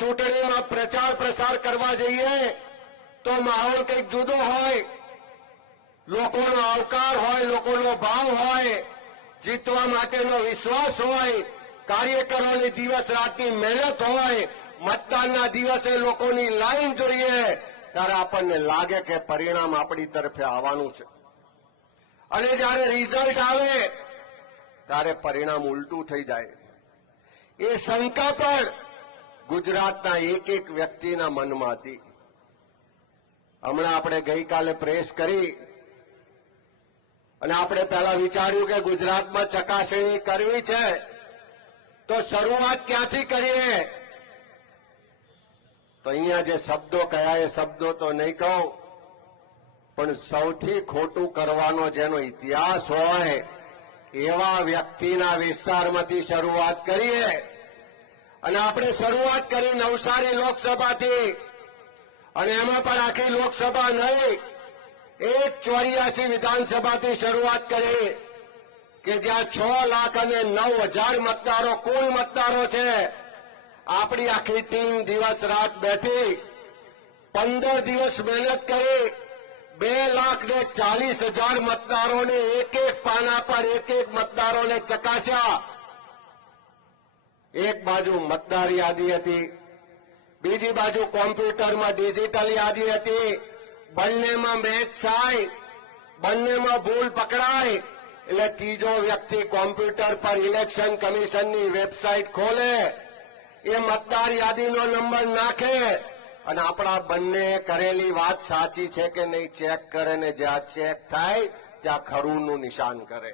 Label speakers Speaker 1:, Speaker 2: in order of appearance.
Speaker 1: ચૂંટણીમાં પ્રચાર પ્રસાર કરવા જઈએ તો માહોલ કંઈક જુદો હોય. લોકોનો આવકાર હોય, લોકોનો ભાવ હોય, જીતવા માટેનો વિશ્વાસ હોય, કાર્યકરોની દિવસ રાતની મહેનત હોય, મતદાનના દિવસે લોકોની લાઈન જોઈએ, ત્યારે આપણને લાગે કે પરિણામ આપણી તરફે આવવાનું છે. અને જ્યારે રિઝલ્ટ આવે, ત્યારે પરિણામ ઉલટું થઈ જાય. એ શંકા પણ ગુજરાતના એક એક વ્યક્તિના મનમાં હતી હમણાં આપણે ગઈકાલે પ્રેસ કરી અને આપણે પહેલા વિચાર્યું કે ગુજરાતમાં ચકાસણી કરવી છે, તો શરૂઆત ક્યાંથી કરીએ? તો અહીંયા જે શબ્દો કયા એ શબ્દો તો નહીં કહું, પણ સૌથી ખોટું કરવાનો જેનો ઇતિહાસ હોય, એવા વ્યક્તિના વિસ્તારમાંથી શરૂઆત કરીએ. અને આપણે શરૂઆત કરી નવસારી લોકસભાથી. અને એમાં પણ આખી લોકસભા નહીં, એક ચોર્યાસી વિધાનસભાથી શરૂઆત કરી કે જ્યાં છ લાખ અને નવ હજાર મતદારો, કુલ મતદારો છે. આપણી આખી ટીમ દિવસ રાત બેઠી, પંદર દિવસ મહેનત કરી, બે લાખ ને ચાલીસ હજાર મતદારોને એક એક પાના પર એક એક મતદારોને ચકાસ્યા. એક બાજુ મતદાર યાદી હતી, બીજી બાજુ કોમ્પ્યુટરમાં ડિજિટલ યાદી હતી. બંનેમાં મેચ થાય, બંનેમાં ભૂલ પકડાય, એટલે ત્રીજો વ્યક્તિ કોમ્પ્યુટર પર ઇલેક્શન કમિશનની વેબસાઇટ ખોલે. એ મતદાર યાદીનો નંબર નાખે અને આપણા બંને કરેલી વાત સાચી છે કે નહીં ચેક કરે ને જ્યાં ચેક થાય, ત્યાં ખરૂનું નિશાન કરે.